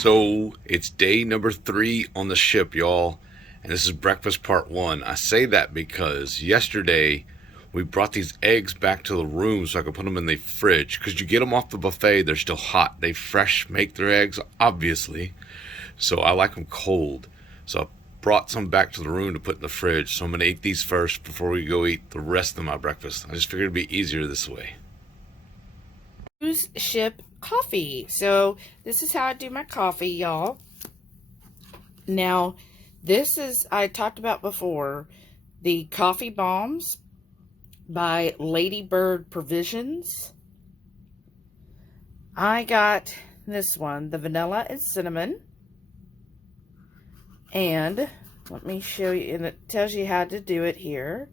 So it's day number 3 on the ship, y'all, and this is breakfast part 1. I say that because yesterday we brought these eggs back to the room so I could put them in the fridge, because you get them off the buffet, they're still hot. They fresh make their eggs, obviously, so I like them cold. So I brought some back to the room to put in the fridge, so I'm going to eat these first before we go eat the rest of my breakfast. I just figured it'd be easier this way. Cruise ship coffee. So this is how I do my coffee, y'all. Now, this is, I talked about before, the coffee bombs by Ladybird Provisions. I got this one, the vanilla and cinnamon. And let me show you, and it tells you how to do it here.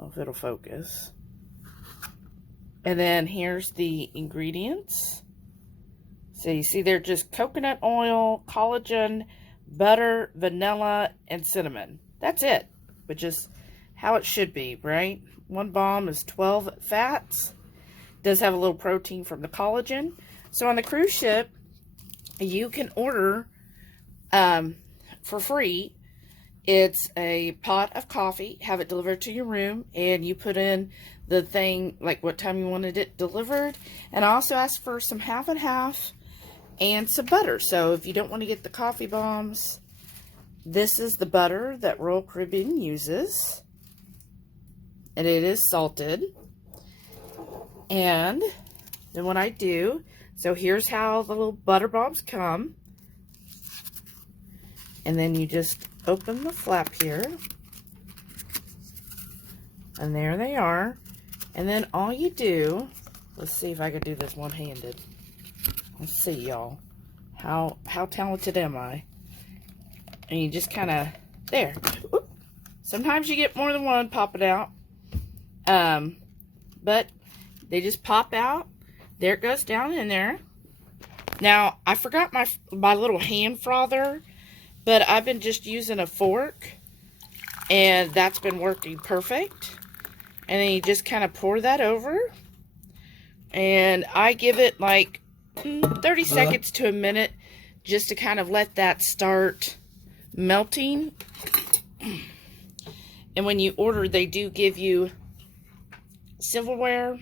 Oh, if it'll focus. And then here's the ingredients. So you see they're just coconut oil, collagen, butter, vanilla, and cinnamon. That's it, which is how it should be, right? One bomb is 12 fats. It does have a little protein from the collagen. So on the cruise ship, you can order for free. It's a pot of coffee, have it delivered to your room, and you put in the thing, like what time you wanted it delivered. And I also asked for some half and half and some butter. So if you don't want to get the coffee bombs, this is the butter that Royal Caribbean uses. And it is salted. And then what I do, so here's how the little butter bombs come. And then you just open the flap here. And there they are. And then all you do, let's see if I can do this one-handed. Let's see, y'all. How talented am I? And you just kind of, there. Oop. Sometimes you get more than one popping out. But they just pop out. There it goes down in there. Now, I forgot my little hand frother, but I've been just using a fork, and that's been working perfect. And then you just kind of pour that over, and I give it like 30 seconds to a minute just to kind of let that start melting. And when you order, they do give you silverware,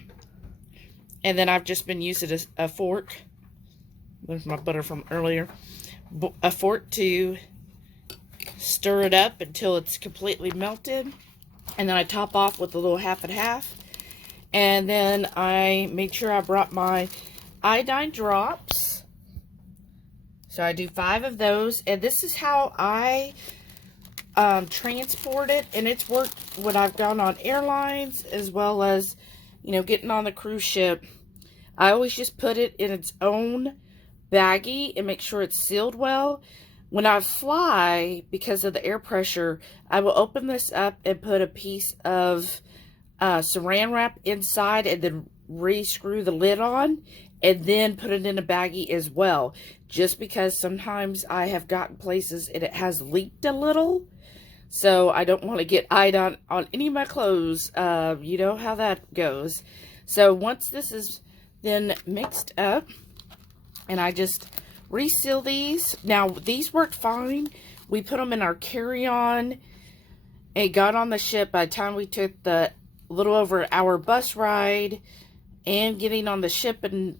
and then I've just been using a fork. There's my butter from earlier. A fork to stir it up until it's completely melted. And then I top off with a little half and half. And then I made sure I brought my iodine drops. So I do 5 of those. And this is how I transport it. And it's worked when I've gone on airlines as well as, you know, getting on the cruise ship. I always just put it in its own baggie and make sure it's sealed well. When I fly, because of the air pressure, I will open this up and put a piece of saran wrap inside and then re-screw the lid on and then put it in a baggie as well. Just because sometimes I have gotten places and it has leaked a little. So I don't want to get iodine on any of my clothes. You know how that goes. So once this is then mixed up, and I just reseal these. Now, these worked fine. We put them in our carry-on. It got on the ship by the time we took the little over hour bus ride and getting on the ship and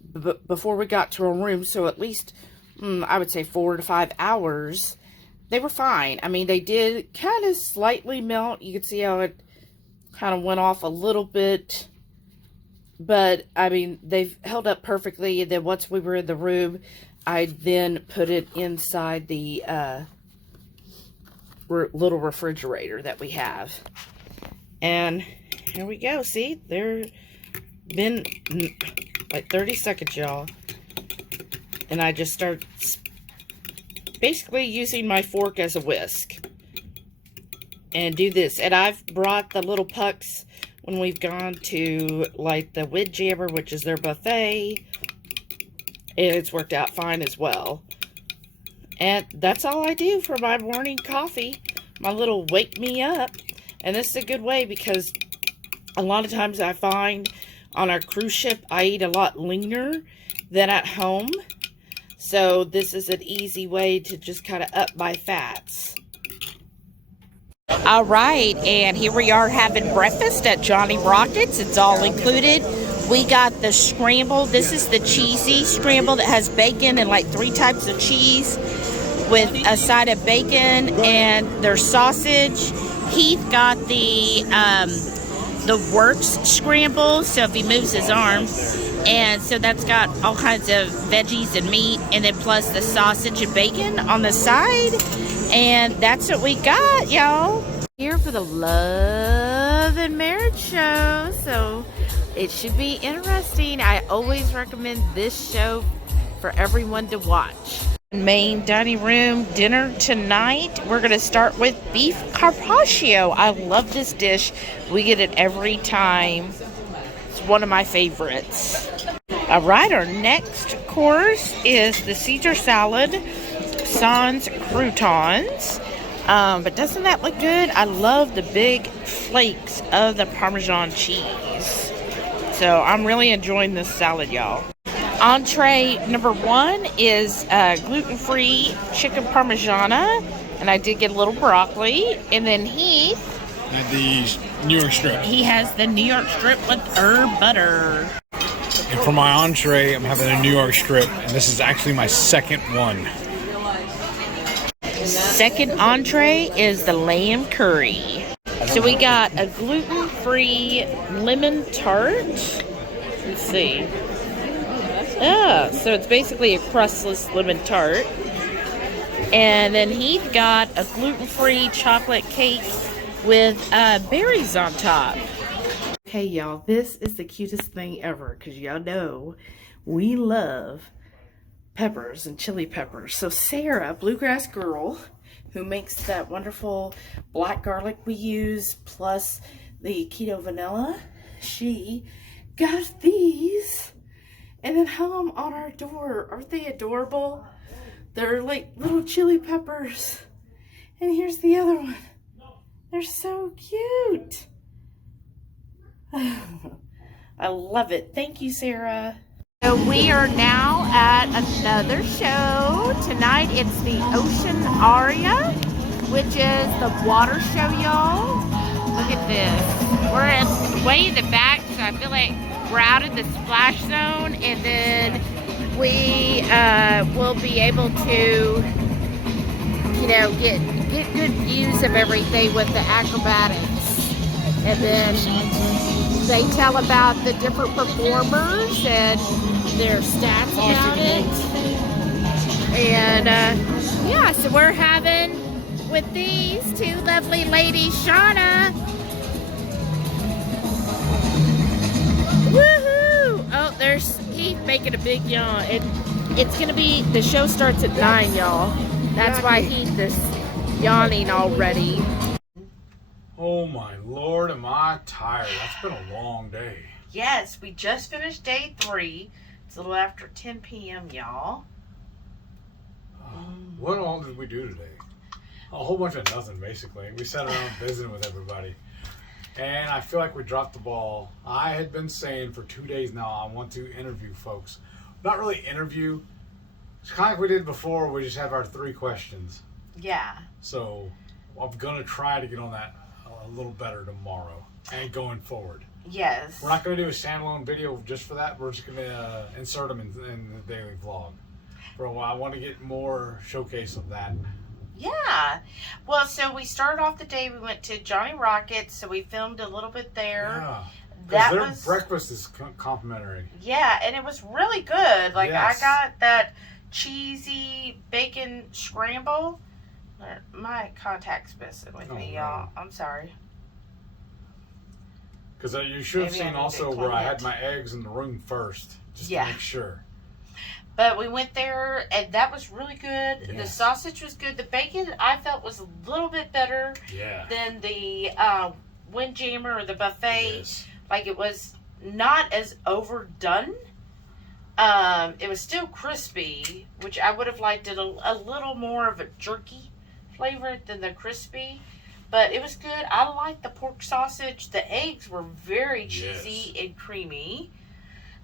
before we got to our room. So at least, I would say 4 to 5 hours. They were fine. I mean, they did kind of slightly melt. You could see how it kind of went off a little bit. But, I mean, they've held up perfectly. And then once we were in the room, I then put it inside the little refrigerator that we have. And here we go. See, there been like 30 seconds, y'all. And I just start basically using my fork as a whisk. And do this. And I've brought the little pucks when we've gone to like the Windjammer, which is their buffet. And it's worked out fine as well. And that's all I do for my morning coffee. My little wake me up. And this is a good way because a lot of times I find on our cruise ship I eat a lot leaner than at home. So this is an easy way to just kind of up my fats. All right, and here we are having breakfast at Johnny Rockets. It's all included. We got the scramble. This is the cheesy scramble that has bacon and like 3 types of cheese with a side of bacon, and there's sausage. Heath got the works scramble, so if he moves his arm. And so that's got all kinds of veggies and meat, and then plus the sausage and bacon on the side. And that's what we got, y'all. Here for the Love and Marriage show. So it should be interesting. I always recommend this show for everyone to watch. Main dining room dinner tonight. We're going to start with beef carpaccio. I love this dish. We get it every time. It's one of my favorites. All right, our next course is the Caesar salad, sans croutons. But doesn't that look good? I love the big flakes of the Parmesan cheese. So I'm really enjoying this salad, y'all. Entree number 1 is gluten-free chicken parmigiana, and I did get a little broccoli. And then Heath and the New York strip. He has the New York strip with herb butter. And for my entree, I'm having a New York strip, and this is actually my second one. Second entree is the lamb curry. So we got a gluten-free lemon tart. Let's see. So it's basically a crustless lemon tart. And then Heath got a gluten-free chocolate cake with berries on top. Okay, y'all, this is the cutest thing ever, because y'all know we love peppers and chili peppers. So Sara, bluegrass girl, who makes that wonderful black garlic we use, plus the keto vanilla, she got these and then hung them on our door. Aren't they adorable? They're like little chili peppers. And here's the other one. They're so cute. I love it. Thank you, Sara. So we are now at another show. Tonight it's the Ocean Aria, which is the water show, y'all. Look at this. We're way in the back, so I feel like we're out in the splash zone, and then we will be able to, you know, get good views of everything with the acrobatics. And then they tell about the different performers and their stats about it. And yeah, so we're having with these 2 lovely ladies, Shauna. Woohoo! Oh, there's Heath making a big yawn. It's gonna be, the show starts at 9, y'all. That's why Heath is yawning already. Oh my Lord, am I tired. That's been a long day. Yes, we just finished day 3. It's a little after 10 p.m., y'all. What all did we do today? A whole bunch of nothing, basically. We sat around visiting with everybody. And I feel like we dropped the ball. I had been saying for 2 days now, I want to interview folks. Not really interview. It's kind of like we did before. We just have our 3 questions. Yeah. So I'm going to try to get on that a little better tomorrow and going forward. Yes. We're not going to do a standalone video just for that. We're just going to insert them in the daily vlog for a while. I want to get more showcase of that. Yeah. Well, so we started off the day, we went to Johnny Rockets, so we filmed a little bit there. Yeah. That their was, breakfast is complimentary. yeah, and it was really good. Like, Yes. I got that cheesy bacon scramble. My contact's messing with me, y'all. I'm sorry. Because you should have Maybe I seen need also to where I clean had it. my eggs in the room first, just Yeah. to make sure. But we went there, and that was really good. The Yes. sausage was good. The bacon, I felt, was a little bit better Yeah. than the Windjammer or the buffet. Yes. Like, it was not as overdone. It was still crispy, which I would have liked it a little more of a jerky flavor than the crispy. But it was good. I liked the pork sausage. The eggs were very cheesy and creamy.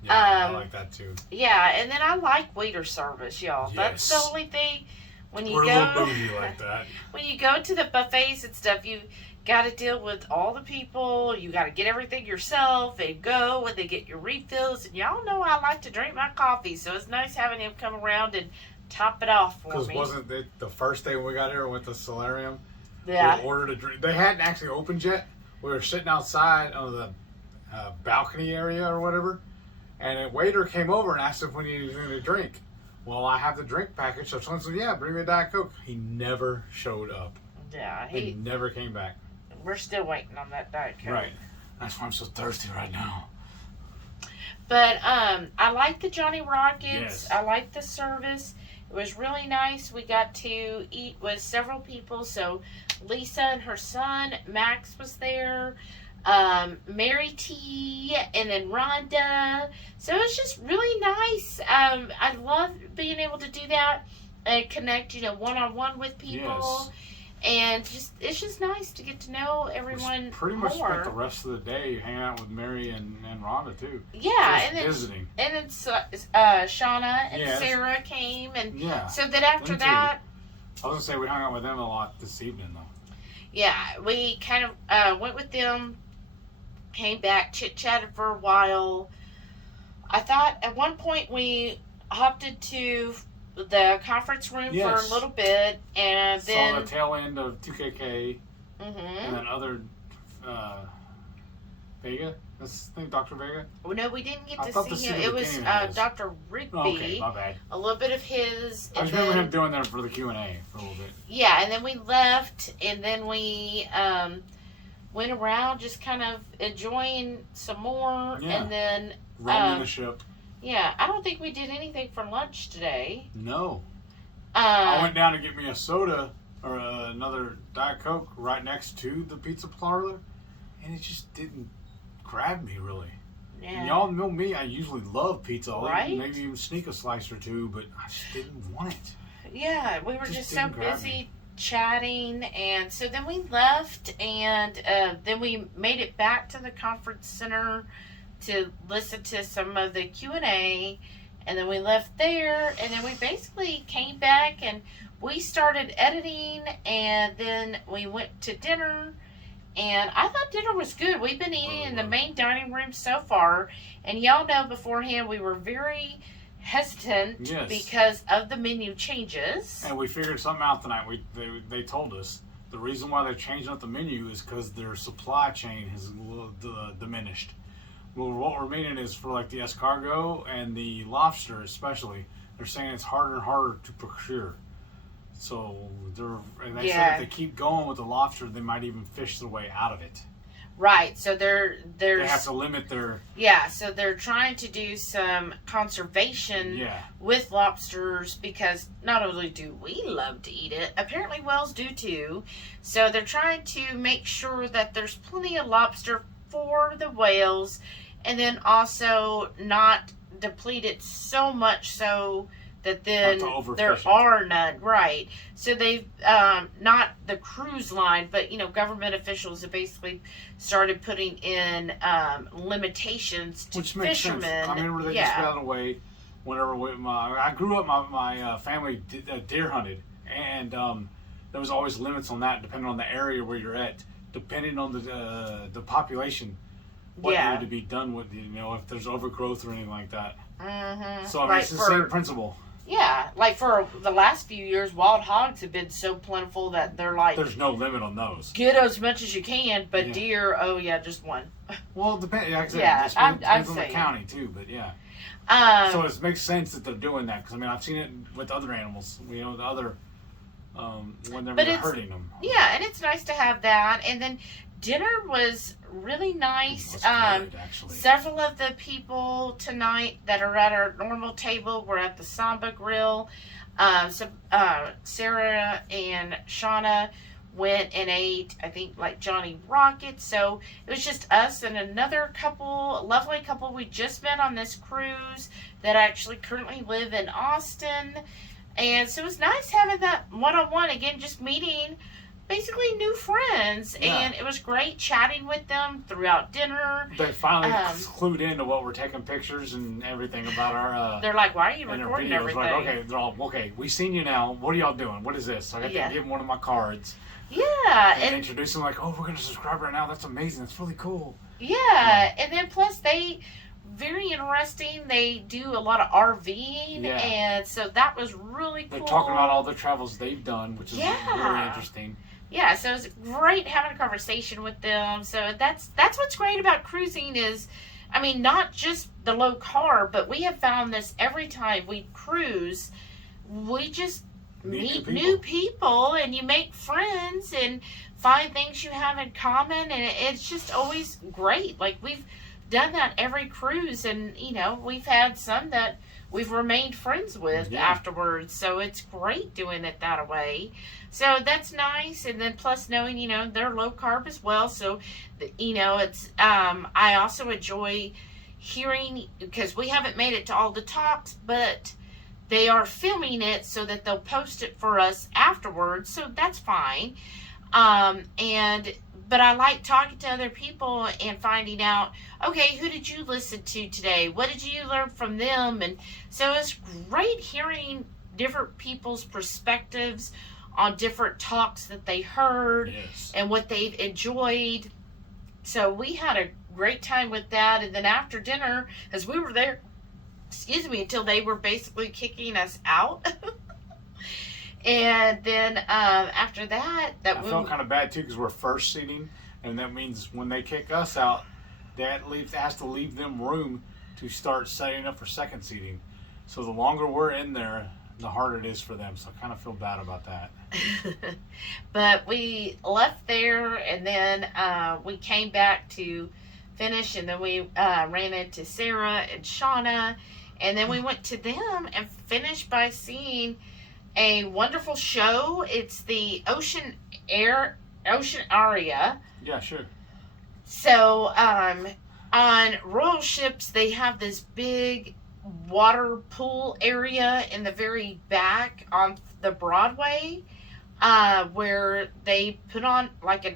Yeah, I like that too. Yeah, and then I like waiter service, y'all. Yes. That's the only thing. When you We're go, a little bougie like that. when you go to the buffets and stuff, you got to deal with all the people. You got to get everything yourself and go and they get your refills. And y'all know I like to drink my coffee, so it's nice having him come around and top it off for me. Because wasn't it the first day when we got here, we went to Solarium? Yeah. We ordered a drink. They hadn't actually opened yet. We were sitting outside on the balcony area or whatever, and a waiter came over and asked if we needed anything to drink. Well, I have the drink package, so someone said, yeah, bring me a Diet Coke. He never showed up. Yeah, He never came back. we're still waiting on that Diet Coke. Right. That's why I'm so thirsty right now. But I like the Johnny Rockets. Yes. I like the service. It was really nice. We got to eat with several people. So Lisa and her son, Max, was there. Mary T, and then Rhonda. So it was just really nice. I love being able to do that and connect, one-on-one with people. Yes. And it's just nice to get to know everyone We pretty more. much spent the rest of the day hanging out with Mary and Rhonda too. Yeah, Just and then visiting. and then Shauna and Yes. Sara came, and Yeah. so then after Them too. that, I was gonna say we hung out with them a lot this evening though. yeah, we kind of went with them, came back, chit-chatted for a while. I thought at one point we hopped into the conference room for Yes. a little bit, and then Saw the tail end of 2KK and mm-hmm. then other Vega. That's I think Dr. Vega. Well, no, we didn't get I to thought see the him. City It of the was Canyon had his. Dr. Rigby. Oh, okay, my bad. A little bit of his. I And just remember then, him doing that for the Q&A for a little bit. yeah, and then we left, and then we went around just kind of enjoying some more, Yeah. and then Roaming the ship. yeah, I don't think we did anything for lunch today. No. I went down to get me a soda or another Diet Coke right next to the pizza parlor, and it just didn't grab me really. yeah. And y'all know me, I usually love pizza. I'll Right? maybe even sneak a slice or two, but I just didn't want it. Yeah, we were just so didn't grab busy me. chatting, and so then we left, and then we made it back to the conference center to listen to some of the Q&A, and then we left there, and then we basically came back, and we started editing, and then we went to dinner, and I thought dinner was good. We've been eating in the main dining room so far, and y'all know beforehand we were very hesitant Yes. because of the menu changes. And we figured something out tonight. They told us the reason why they're changing up the menu is because their supply chain has a little diminished. Well, what we're meaning is for like the escargot and the lobster especially, they're saying it's harder and harder to procure. So they said if they keep going with the lobster, they might even fish their way out of it. Right, so there's They have to limit their so they're trying to do some conservation with lobsters, because not only do we love to eat it, apparently whales do too. So they're trying to make sure that there's plenty of lobster for the whales, and then also not deplete it so much so that then there are none. Right. So they've, not the cruise line, but, government officials have basically started putting in limitations to which makes fishermen. sense. I remember they just got away whenever I grew up, my family deer hunted, and there was always limits on that depending on the area where you're at, depending on the population, what needed to be done with, if there's overgrowth or anything like that. Mm-hmm. So I mean, it's the same principle. Yeah, like for the last few years, wild hogs have been so plentiful that they're like, there's no limit on those. Get as much as you can, but deer, just one. Well, it depends. Like I said, Yeah, it depends on the saying. county too, but yeah. So it makes sense that they're doing that, because I mean I've seen it with other animals. The other whenever they're hurting them. Yeah, and it's nice to have that. And then dinner was really nice. It was good, actually. Several of the people tonight that are at our normal table were at the Samba Grill. Sara and Shauna went and ate, I think, like Johnny Rockets. So it was just us and another lovely couple we just met on this cruise that actually currently live in Austin. And so it was nice having that one-on-one, again, just meeting basically new friends, and it was great chatting with them throughout dinner. They finally clued into what we're taking pictures and everything about our. They're like, "Why are you recording everything?" Like, okay, they're all okay. We seen you now. What are y'all doing? What is this? So I got to give them one of my cards. Yeah, and introduce them like, "Oh, we're gonna subscribe right now. That's amazing. That's really cool." Yeah, and then plus they. Very interesting. They do a lot of RVing, and so that was really cool. They're talking about all the travels they've done, which is very interesting. Yeah, so it's great having a conversation with them. So that's what's great about cruising is, I mean, not just the low carb, but we have found this every time we cruise, we just meet new people, and you make friends and find things you have in common, and it's just always great. Like, we've done that every cruise, and we've had some that we've remained friends with afterwards, so it's great doing it that way. So that's nice. And then plus knowing they're low carb as well, so it's I also enjoy hearing, because we haven't made it to all the talks, but they are filming it so that they'll post it for us afterwards, so that's fine. But I like talking to other people and finding out, okay, who did you listen to today? What did you learn from them? And so it's great hearing different people's perspectives on different talks that they heard and what they've enjoyed. So we had a great time with that. And then after dinner, as we were there, until they were basically kicking us out. And then after that, I felt kind of bad too, because we're first seating, and that means when they kick us out, that has to leave them room to start setting up for second seating. So the longer we're in there, the harder it is for them. So I kind of feel bad about that. But we left there, and then we came back to finish, and then we ran into Sara and Shauna, and then we went to them and finished by seeing a wonderful show. It's the Ocean Aria. Yeah, sure. So, on royal ships, they have this big water pool area in the very back on the Broadway, where they put on like a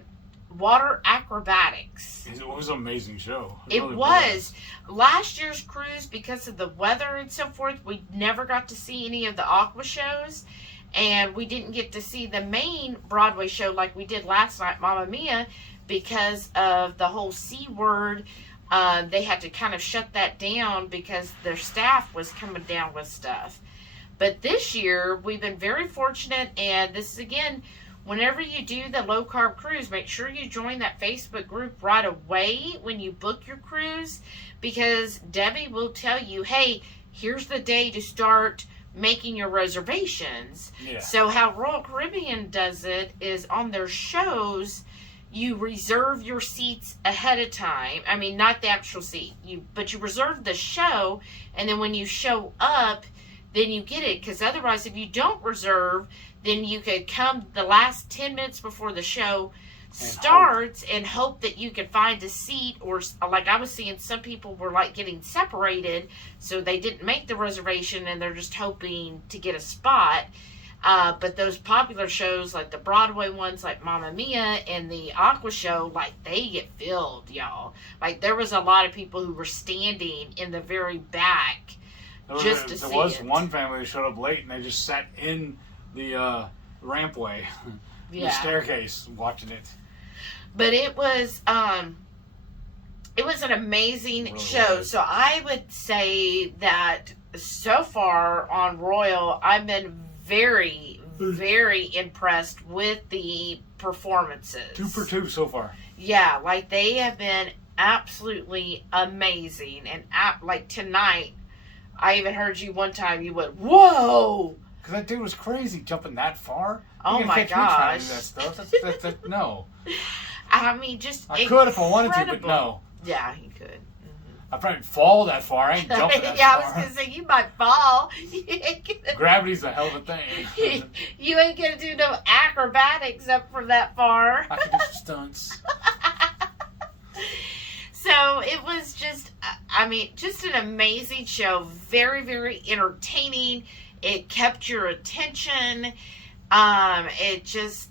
water acrobatics. It was an amazing show. It really was. Last year's cruise, because of the weather and so forth, we never got to see any of the aqua shows, and we didn't get to see the main Broadway show like we did last night, Mamma Mia, because of the whole C word. They had to kind of shut that down because their staff was coming down with stuff. But this year, we've been very fortunate, and this is, again, whenever you do the low carb cruise, make sure you join that Facebook group right away when you book your cruise, because Debbie will tell you, hey, here's the day to start making your reservations. Yeah. So how Royal Caribbean does it is on their shows, you reserve your seats ahead of time. I mean, not the actual seat, but you reserve the show, and then when you show up, then you get it. Because otherwise, if you don't reserve, then you could come the last 10 minutes before the show starts and hope that you can find a seat, or like I was seeing some people were like getting separated, so they didn't make the reservation and they're just hoping to get a spot. But those popular shows, like the Broadway ones, like Mamma Mia and the Aqua Show, like they get filled, y'all. Like there was a lot of people who were standing in the very back just to see it. There was one family that showed up late and they just sat in the rampway, the staircase, watching it. But it was an amazing show. So I would say that so far on Royal, I've been very, very impressed with the performances. 2 for 2 so far. Yeah, like they have been absolutely amazing. And like tonight, I even heard you one time, you went, whoa! Because that dude was crazy jumping that far. Oh my gosh. That stuff. That's no. I mean, just I could if I wanted to, but no. Yeah, you could. Mm-hmm. I'd probably fall that far. I ain't jumping that yeah, far. I was going to say, you might fall. Gravity's a hell of a thing. You ain't going to do no acrobatics up from that far. I can do some stunts. So it was just, I mean, just an amazing show. Very, very entertaining. It kept your attention. It just,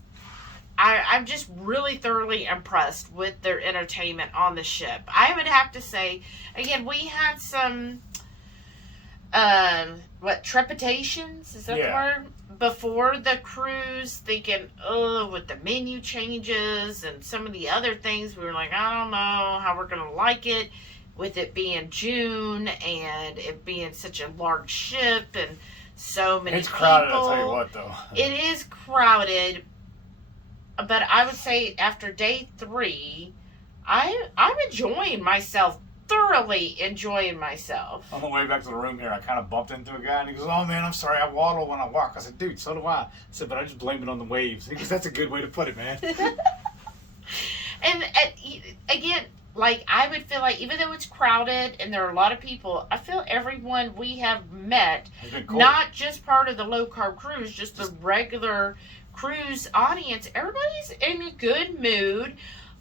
I'm just really thoroughly impressed with their entertainment on the ship. I would have to say, again, we had some, trepidations? Is that the word? Before the cruise, thinking, with the menu changes and some of the other things, we were like, I don't know how we're going to like it, with it being June and it being such a large ship and so many people. It's crowded, I'll tell you what, though. It is crowded. But I would say after day 3, I'm enjoying myself, thoroughly enjoying myself. On the way back to the room here, I kind of bumped into a guy, and he goes, oh, man, I'm sorry, I waddle when I walk. I said, dude, so do I. I said, but I just blame it on the waves. He goes, that's a good way to put it, man. And again, like, I would feel like, even though it's crowded and there are a lot of people, I feel everyone we have met, Cool. not just part of the low-carb cruise, just the regular cruise audience, everybody's in a good mood.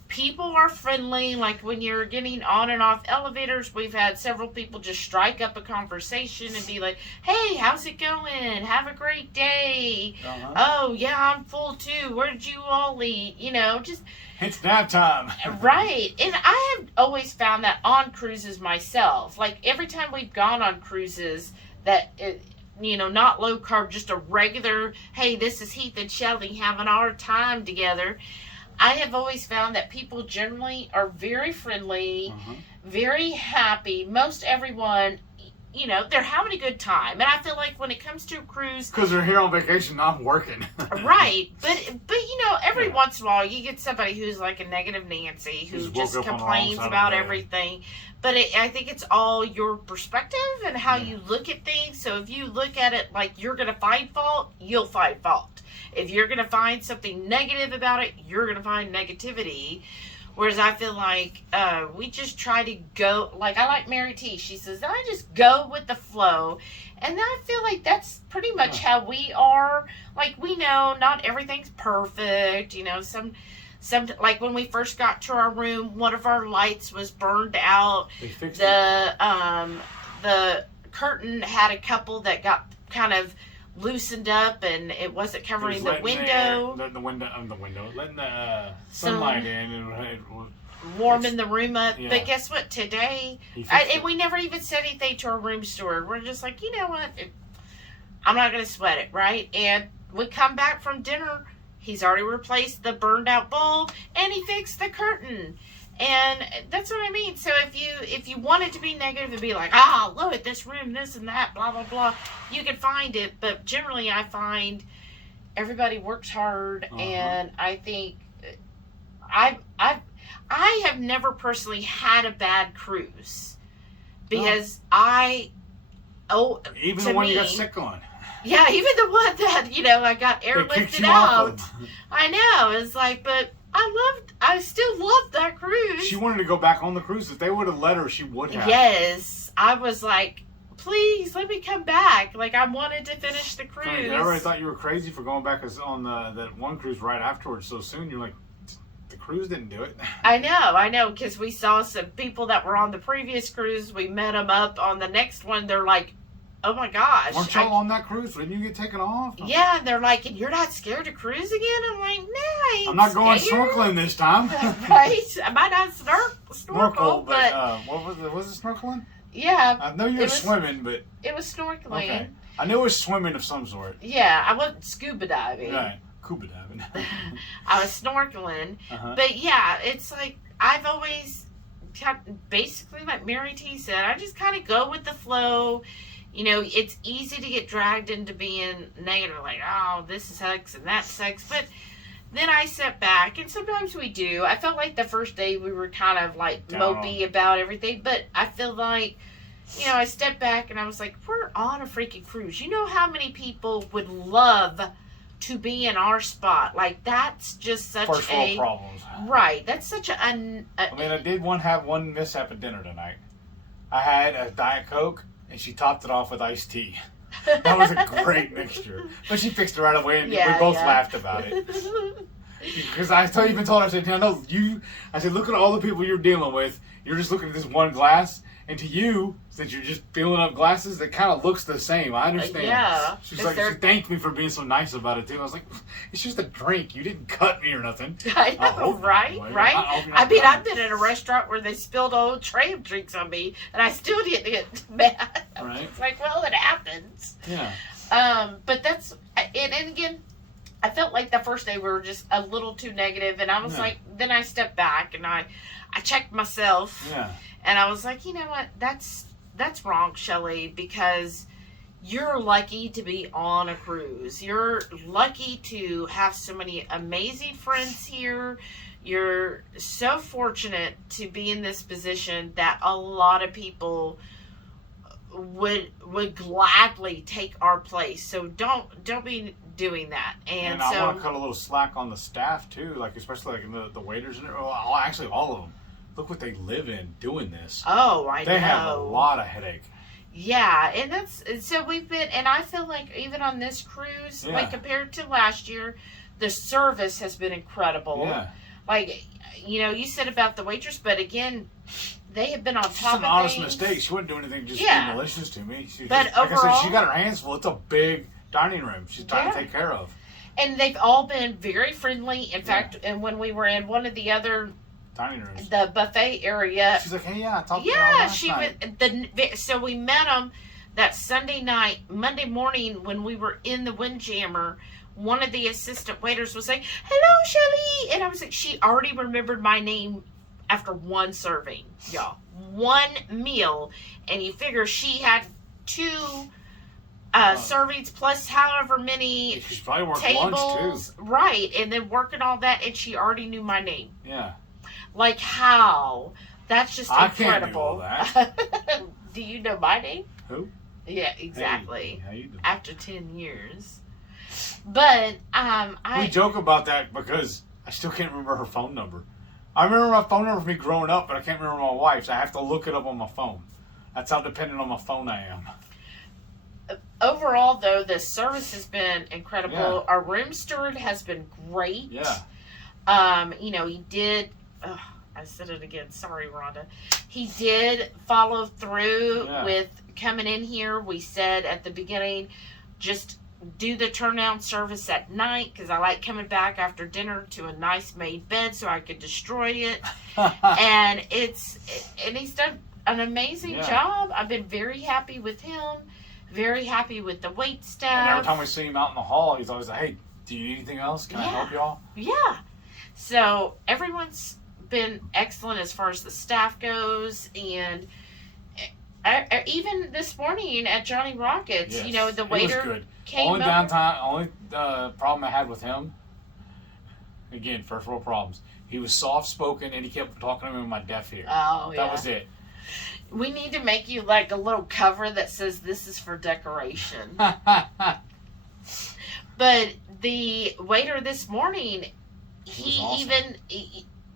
People are friendly. Like, when you're getting on and off elevators, we've had several people just strike up a conversation and be like, hey, how's it going? Have a great day. Oh, yeah, I'm full too. Where did you all eat? You know, just... It's nap time. Right. And I have always found that on cruises myself. Like, every time we've gone on cruises that... not low carb, just a regular, hey, this is Heath and Shelly having our time together. I have always found that people generally are very friendly, very happy. Most everyone, they're having a good time. And I feel like when it comes to a cruise... Because they're here on vacation, not working. Right. But every once in a while, you get somebody who's like a negative Nancy, who just complains about everything. But I think it's all your perspective and how you look at things. So if you look at it like you're going to find fault, you'll find fault. If you're going to find something negative about it, you're going to find negativity. Whereas I feel like we just try to go, like I like Mary T. She says, I just go with the flow. And I feel like that's pretty much how we are. Like, we know not everything's perfect. Some like when we first got to our room, one of our lights was burned out. They fixed the curtain had a couple that got kind of loosened up, and it wasn't covering the window. The window, letting the sunlight in, and warming the room up. Yeah. But guess what? Today, and we never even said anything to our room steward. We're just like, you know what? I'm not going to sweat it, right? And we come back from dinner. He's already replaced the burned out bulb, and he fixed the curtain. And that's what I mean. So if you wanted to be negative and be like, look at this room, this and that, blah, blah, blah, you can find it. But generally I find everybody works hard, and I think I have never personally had a bad cruise. Because even the one you got sick on. Yeah, even the one that, I got airlifted out. I know. It's like, but I still loved that cruise. She wanted to go back on the cruise. If they would have let her, she would have. Yes. I was like, please, let me come back. Like, I wanted to finish the cruise. Everybody thought you were crazy for going back on that one cruise right afterwards so soon. You're like, the cruise didn't do it. I know, because we saw some people that were on the previous cruise. We met them up on the next one. They're like, oh my gosh. Weren't y'all on that cruise? Didn't you get taken off? Yeah, and they're like, and you're not scared to cruise again? I'm like, no, I'm not going snorkeling this time. Right? I might not snorkel, but was it snorkeling? Yeah. I know you were swimming, but... It was snorkeling. Okay. I knew it was swimming of some sort. Yeah, I wasn't scuba diving. Right. Scuba diving. I was snorkeling. But yeah, it's like, I've always, basically like Mary T said, I just kind of go with the flow. It's easy to get dragged into being negative, like, oh, this sucks and that sucks. But then I step back, and sometimes we do. I felt like the first day we were kind of like mopey about everything, but I feel like, I stepped back and I was like, we're on a freaking cruise. You know how many people would love to be in our spot? Like, that's just such first world problems. Right. That's such I did have one mishap at dinner tonight. I had a Diet Coke, and she topped it off with iced tea. That was a great mixture. But she fixed it right away, and we both laughed about it. Because I even told her, I said, I said, look at all the people you're dealing with. You're just looking at this one glass, And to you, since you're just filling up glasses, it kind of looks the same. I understand. Yeah. She's like, she thanked me for being so nice about it, too. I was like, it's just a drink. You didn't cut me or nothing. I know, right? I mean, I've been in a restaurant where they spilled a whole tray of drinks on me, and I still didn't get mad. Right. It's like, well, it happens. Yeah. But that's, and again, I felt like the first day we were just a little too negative, and I was like, then I stepped back, and I checked myself. Yeah. And I was like, you know what? That's wrong, Shelly, because you're lucky to be on a cruise. You're lucky to have so many amazing friends here. You're so fortunate to be in this position that a lot of people would gladly take our place. So don't be doing that. And I so want to cut a little slack on the staff too, like especially like the waiters and actually all of them. Look what they live in doing this. Oh, I know. They have a lot of headache. Yeah, and so we've been, and I feel like even on this cruise, like compared to last year, the service has been incredible. Yeah. Like, you know, you said about the waitress, but again, they have been on top of things. It's an honest mistake. She wouldn't do anything just be malicious to me. But just, overall, like I said, she got her hands full. It's a big dining room she's trying to take care of. And they've all been very friendly. In fact, and when we were in one of the other dining rooms, the buffet area, she's like, "Hey, I talked to you last night." So we met them that Sunday night. Monday morning, when we were in the Windjammer, one of the assistant waiters was like, "Hello, Shelly," and I was like, she already remembered my name after one serving, y'all, one meal, and you figure she had 2 servings plus however many she's probably worked tables, lunch too. Right, and then working all that, and she already knew my name. Yeah. Like how? That's just incredible. I can't do all that. Do you know my name? Who? Yeah, exactly. Hey, how you doing? After 10 years. But we joke about that because I still can't remember her phone number. I remember my phone number from me growing up, but I can't remember my wife's. I have to look it up on my phone. That's how dependent on my phone I am. Overall, though, the service has been incredible. Yeah. Our room steward has been great. Yeah. You know, he did. I said it again. Sorry, Rhonda. He did follow through with coming in here. We said at the beginning, just do the turn down service at night because I like coming back after dinner to a nice made bed so I could destroy it. And he's done an amazing job. I've been very happy with him. Very happy with the wait staff. And every time we see him out in the hall, he's always like, "Hey, do you need anything else? Can I help y'all?" Yeah. So everyone's been excellent as far as the staff goes, and even this morning at Johnny Rockets, you know, the waiter came only up. Only problem I had with him, again, first world problems. He was soft spoken and he kept talking to me in my deaf ear. Oh, that was it. We need to make you like a little cover that says this is for decoration. But the waiter this morning, he awesome.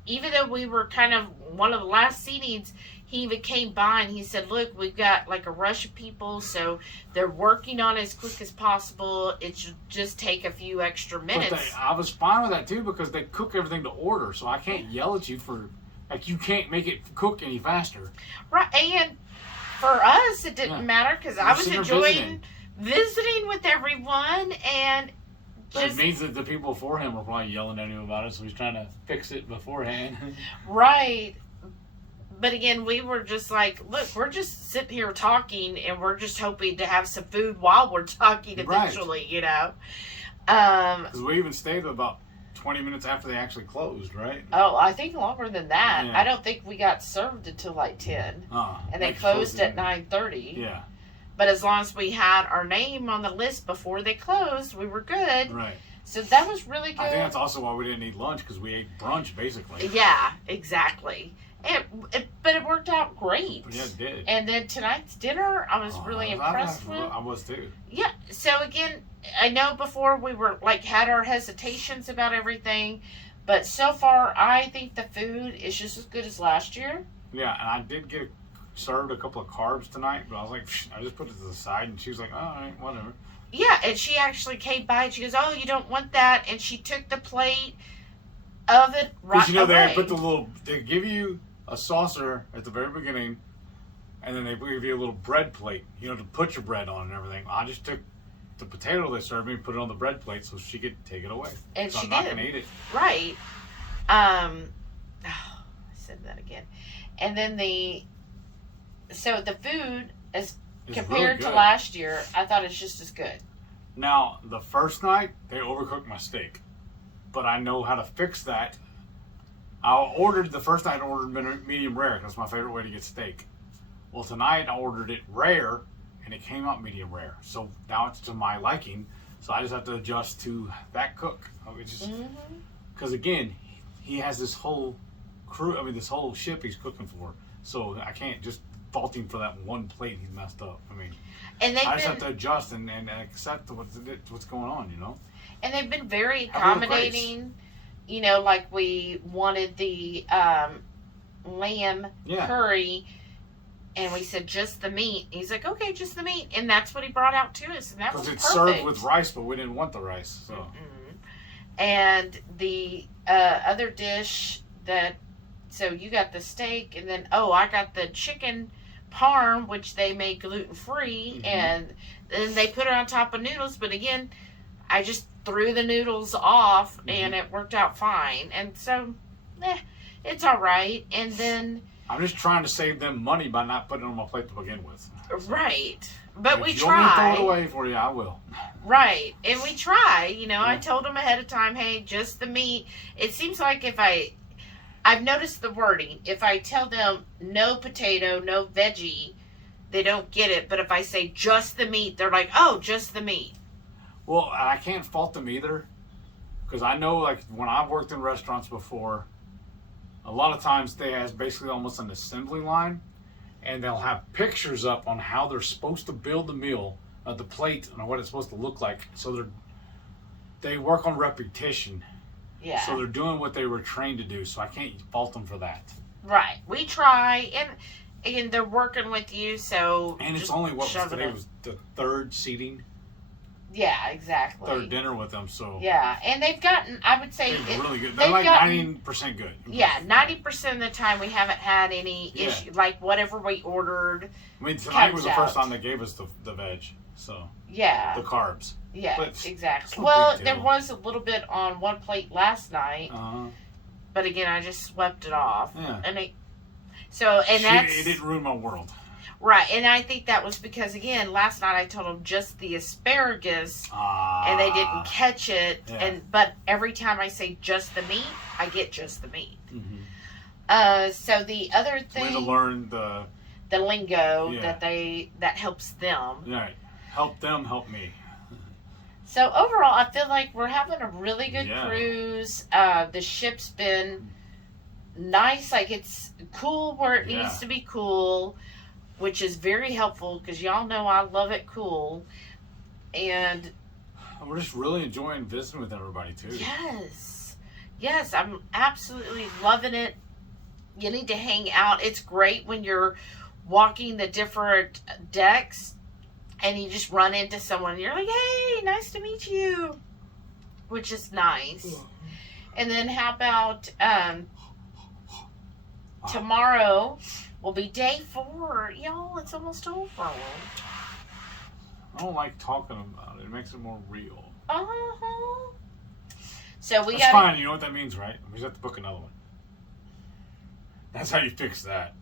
Even though we were kind of one of the last seatings, he even came by and he said, "Look, we've got like a rush of people, so they're working on it as quick as possible. It should just take a few extra minutes." But I was fine with that too because they cook everything to order, so I can't yell at you for, like, you can't make it cook any faster. Right, and for us, it didn't matter because I was enjoying visiting with everyone, and that means that the people before him were probably yelling at him about it, so he's trying to fix it beforehand. Right. But again, we were just like, look, we're just sitting here talking, and we're just hoping to have some food while we're talking eventually, you know. Because we even stayed about 20 minutes after they actually closed, right? Oh, I think longer than that. Yeah. I don't think we got served until like 10. And they closed at 9:30. Yeah. But as long as we had our name on the list before they closed, we were good. Right. So that was really good. I think that's also why we didn't eat lunch, because we ate brunch, basically. Yeah, exactly. But it worked out great. Yeah, it did. And then tonight's dinner, I was really impressed with. I was too. Yeah. So again, I know before we were like had our hesitations about everything, but so far I think the food is just as good as last year. Yeah, and I did get served a couple of carbs tonight, but I was like, I just put it to the side, and she was like, "Oh, all right, whatever." Yeah, and she actually came by and she goes, "Oh, you don't want that," and she took the plate of it right away. They give you a saucer at the very beginning, and then they give you a little bread plate, you know, to put your bread on and everything. I just took the potato they served me and put it on the bread plate so she could take it away. And so she I'm not did. gonna eat it. Right. I said that again. And then the food, as It's compared really to good. last year, I thought it's just as good. Now, the first night, they overcooked my steak. But I know how to fix that. The first night I ordered medium rare. That's my favorite way to get steak. Well, tonight I ordered it rare, and it came out medium rare. So now it's to my liking. So I just have to adjust to that cook. Because again, he has this whole crew, this whole ship he's cooking for. So I can't just fault him for that one plate he's messed up. And I just have to adjust and accept what's going on, you know? And they've been very accommodating. You know, like we wanted the lamb curry, and we said just the meat. He's like, okay, just the meat, and that's what he brought out to us, and that was perfect. Because it's served with rice, but we didn't want the rice, so. Mm-mm. And the other dish so you got the steak, and then I got the chicken parm, which they make gluten free, and then they put it on top of noodles. But again, I just threw the noodles off, and it worked out fine. And so, it's all right. And then I'm just trying to save them money by not putting it on my plate to begin with. Right, but we if you want me to try. throw it away for you, I will. Right, and we try. You know, I told them ahead of time, hey, just the meat. It seems like I've noticed the wording. If I tell them no potato, no veggie, they don't get it. But if I say just the meat, they're like, oh, just the meat. Well, I can't fault them either. Because I know, like, when I've worked in restaurants before, a lot of times they have basically almost an assembly line. And they'll have pictures up on how they're supposed to build the meal, the plate, and what it's supposed to look like. So they work on repetition. Yeah. So they're doing what they were trained to do, so I can't fault them for that. Right. We try, and they're working with you, so. And it's only today was the third seating. Yeah, exactly. Third dinner with them, so. Yeah, and they've gotten, I would say. They're really good. They're like 90% good. Yeah, 90% of the time we haven't had any issue, like whatever we ordered. Tonight was the first time they gave us the veg, so. Yeah. The carbs. Yeah, but exactly. Well, there was a little bit on one plate last night, but again, I just swept it off. Yeah. And it didn't ruin my world. Right, and I think that was because, again, last night I told them just the asparagus, and they didn't catch it. Yeah. But every time I say just the meat, I get just the meat. Mm-hmm. So the other thing, Way to learn the lingo that helps them. Right, help them, help me. So overall, I feel like we're having a really good cruise. The ship's been nice, like it's cool where it needs to be cool, which is very helpful because y'all know I love it cool. And we're just really enjoying visiting with everybody too. Yes, I'm absolutely loving it. You need to hang out. It's great when you're walking the different decks and you just run into someone and you're like, hey, nice to meet you, which is nice. And then how about tomorrow will be day 4. Y'all, it's almost over. I don't like talking about it. It makes it more real. So That's fine. You know what that means, right? We just have to book another one. That's how you fix that.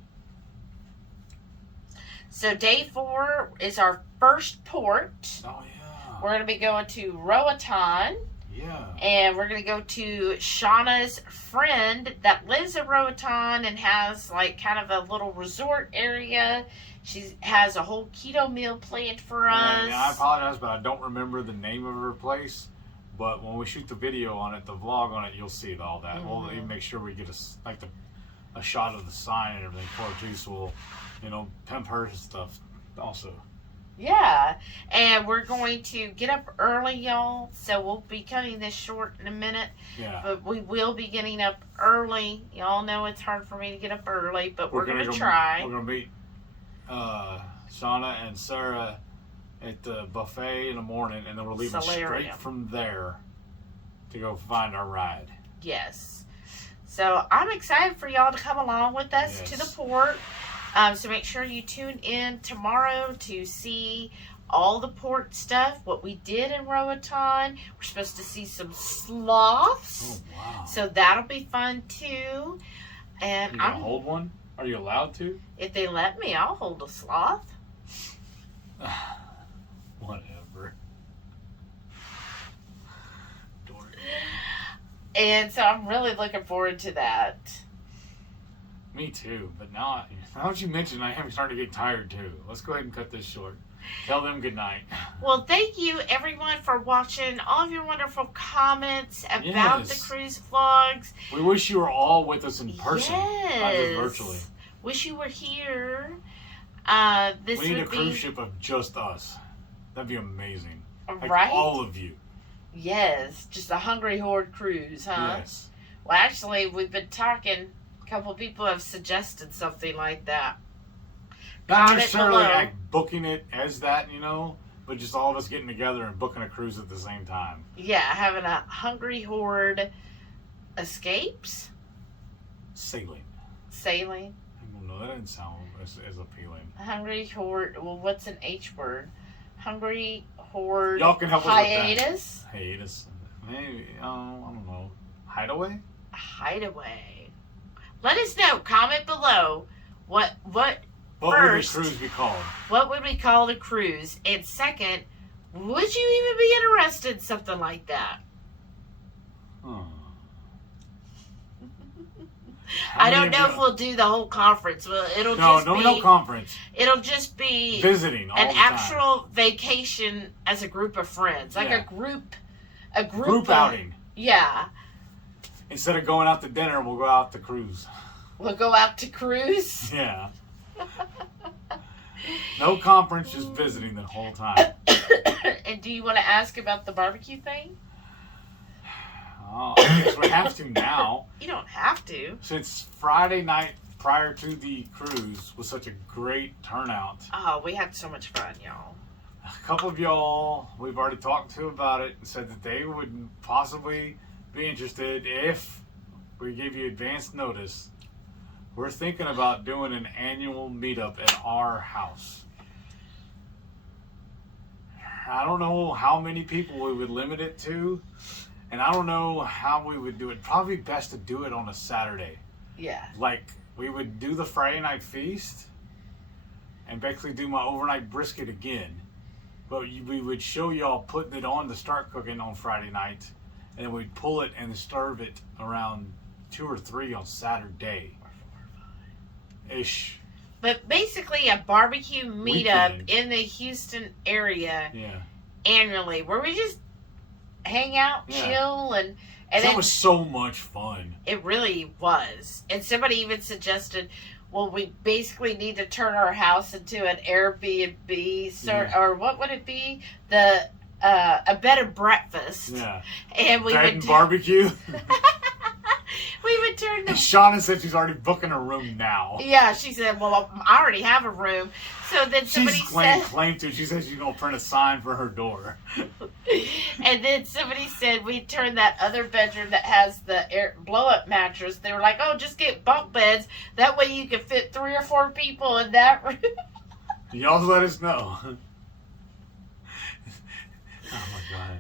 So day 4 is our first port. Oh, yeah. We're going to be going to Roatan. Yeah. And we're going to go to Shauna's friend that lives in Roatan and has like kind of a little resort area. She has a whole keto meal planned for us. Yeah, I apologize, but I don't remember the name of her place. But when we shoot the video on it, the vlog on it, you'll see all that. Mm-hmm. We'll even make sure we get a shot of the sign and everything for her too, so we'll, pimp her stuff also. Yeah, and we're going to get up early, y'all, so we'll be cutting this short in a minute. Yeah. But we will be getting up early. Y'all know it's hard for me to get up early, but we're going to try. We're going to meet Shauna and Sara at the buffet in the morning, and then we're leaving straight from there to go find our ride. Yes. So I'm excited for y'all to come along with us to the port. So make sure you tune in tomorrow to see all the port stuff, what we did in Roatan. We're supposed to see some sloths. Oh, wow. So that'll be fun too. And You gonna hold one? Are you allowed to? if they let me, I'll hold a sloth. Whatever. Dork. And so I'm really looking forward to that. Me too, but now that you mention, I am starting to get tired too. Let's go ahead and cut this short. Tell them good night. Well, thank you everyone for watching. All of your wonderful comments about Yes. the cruise vlogs. We wish you were all with us in person, not just Yes. virtually. Wish you were here. This We need a would cruise be ship of just us. That'd be amazing. Like right. all of you. Yes, just a HungryHorde cruise, huh? Yes. Well, actually, we've been talking. A couple people have suggested something like that. Not Comment necessarily below. like booking it as that, but just all of us getting together and booking a cruise at the same time. Yeah, having a HungryHorde escapes Sailing. sailing. I don't know, that didn't sound as appealing. HungryHorde. Well, what's an H word? HungryHorde. Y'all can help us with that. hiatus. Hiatus. Maybe, I don't know. Hideaway? Hideaway. Let us know. Comment below. What What First. would the cruise be called? What would we call the cruise? And second, would you even be interested in something like that? Huh. I don't know if we'll do the whole conference. Well, it'll No conference. It'll just be Visiting all an the time. actual vacation as a group of friends, like Yeah. a group Group outing. Yeah, Instead of going out to dinner, we'll go out to cruise. we'll go out to cruise. Yeah. No conference, just visiting the whole time. And do you want to ask about the barbecue thing? Oh, I guess we have to now. You don't have to. Since Friday night prior to the cruise was such a great turnout. Oh, we had so much fun, y'all. A couple of y'all we've already talked to about it and said that they would possibly be interested if we gave you advance notice. We're thinking about doing an annual meetup at our house. I don't know how many people we would limit it to, and I don't know how we would do it. Probably best to do it on a Saturday. Yeah. Like, we would do the Friday night feast and basically do my overnight brisket again. But we would show y'all putting it on to start cooking on Friday night, and then we'd pull it and serve it around 2 or 3 on Saturday. Ish. But basically a barbecue meetup Weekend. in the Houston area Yeah. annually where we just hang out, Yeah. chill, and That then was so much fun. it really was. And somebody even suggested, well, we basically need to turn our house into an Airbnb, or what would it be? A bed and breakfast. Yeah. And we Bed would and barbecue. we would turn And the Shauna said she's already booking a room now. yeah. She said, well, I already have a room. So then somebody She's said, claimed to. She says she's going to print a sign for her door. and then somebody said we turned that other bedroom that has the blow-up mattress. They were like, oh, just get bunk beds. That way you can fit 3 or 4 people in that room. Y'all let us know. Oh my god.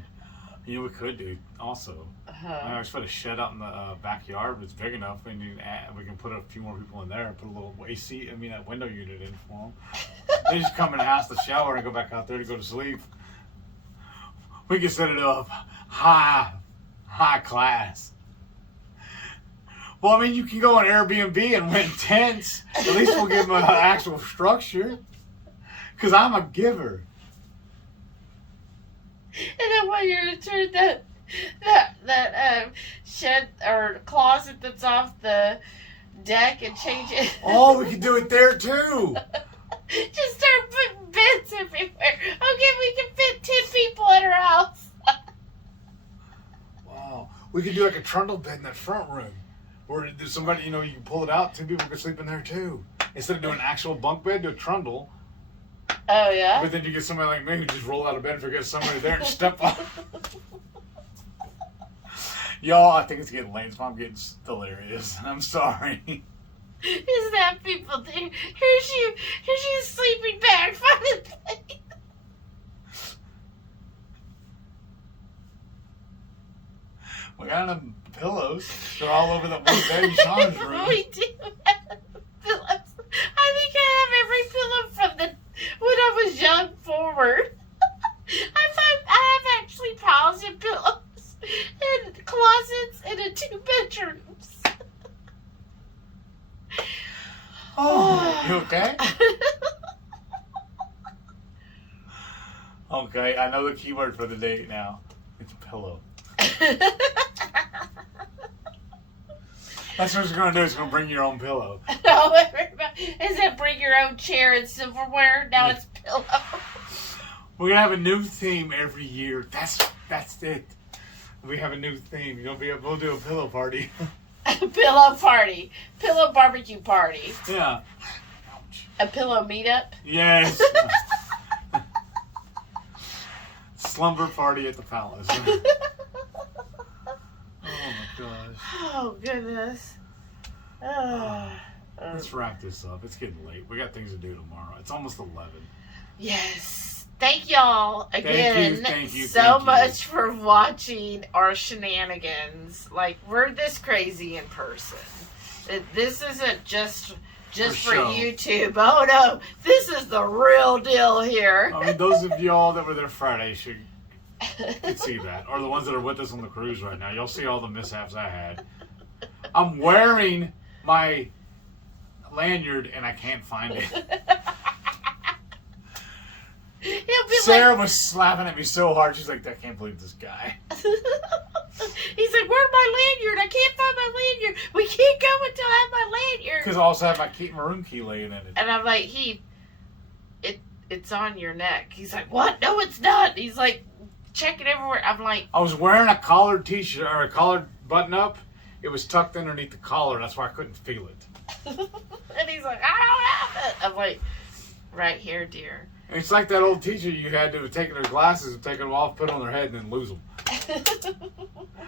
You know, we could do also. I just put a shed out in the backyard. It's big enough, and we can put a few more people in there. Put a little that window unit in for them. They just come in the house to shower and go back out there to go to sleep. We can set it up high class. Well, I mean, you can go on Airbnb and rent tents. At least we'll give them an actual structure. Because I'm a giver. And then while you're to turn that shed or closet that's off the deck and change it. Oh, we can do it there too. Just start putting beds everywhere. Okay, we can fit 10 people at our house. Wow. We could do like a trundle bed in that front room. Where there's somebody, you can pull it out. 2 people can sleep in there too. Instead of doing an actual bunk bed, do a trundle. Oh, yeah? But then you get somebody like me who just roll out of bed and forget somebody there and step on. Y'all, I think it's getting late, so I'm getting delirious. I'm sorry. Is that people there? Here's you sleeping bag finally. We got them pillows. They're all over the one bed in Sean's room. We do have pillows. I think I have every pillow from when I was young forward. I have actually piles of pillows in closets and in 2 bedrooms. Oh, you okay? Okay, I know the keyword for the day now. It's pillow. That's what it's going to do. It's going to bring your own pillow. No, everybody, is it bring your own chair and silverware? Now it's pillow. We're going to have a new theme every year. That's it. We have a new theme. We'll do a pillow party. Pillow party. Pillow barbecue party. Yeah. A pillow meetup? Yes. Slumber party at the palace. Oh my gosh. Oh goodness. Oh. Let's wrap this up. It's getting late. We got things to do tomorrow. It's almost 11. Yes. Thank y'all again Thank you so much for watching our shenanigans. Like, we're this crazy in person. This isn't just for YouTube. Oh no, this is the real deal here. I mean, those of y'all that were there Friday could see that. Or the ones that are with us on the cruise right now. You'll see all the mishaps I had. I'm wearing my lanyard and I can't find it. Sara was slapping at me so hard. She's like, I can't believe this guy. He's like, where's my lanyard? I can't find my lanyard. We can't go until I have my lanyard. Because I also have my maroon key laying in it. And I'm like, it's on your neck. He's like, what? No, it's not. He's like, checking everywhere. I'm like, I was wearing a collared t-shirt or a collared button up. It was tucked underneath the collar. That's why I couldn't feel it. And he's like, I don't have it. I'm like, right here, dear. It's like that old teacher you had to have taken their glasses and taken them off, put on their head, and then lose them.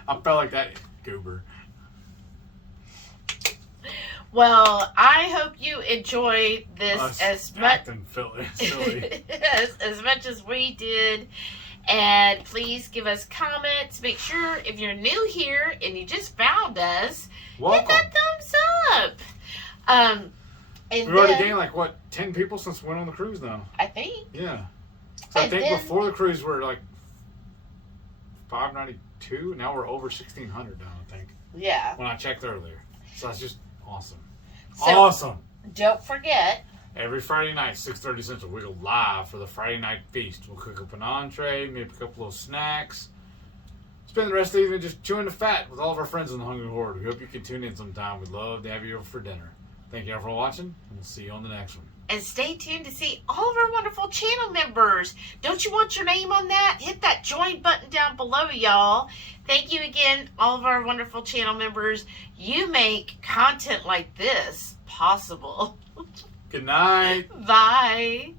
I felt like that goober. Well, I hope you enjoyed this as much as much as we did. And please give us comments. Make sure if you're new here and you just found us, welcome. Hit that thumbs up. And we've already gained 10 people since we went on the cruise now. I think. Yeah. So I think before the cruise we were 592. Now we're over 1,600 now, I think. Yeah. When I checked earlier. So that's just awesome. So, awesome. Don't forget. Every Friday night, 6:30 Central, we go live for the Friday night feast. We'll cook up an entree, maybe pick up little snacks. Spend the rest of the evening just chewing the fat with all of our friends in the Hungry Horde. We hope you can tune in sometime. We'd love to have you over for dinner. Thank you all for watching, and we'll see you on the next one. And stay tuned to see all of our wonderful channel members. Don't you want your name on that? Hit that join button down below, y'all. Thank you again, all of our wonderful channel members. You make content like this possible. Good night. Bye.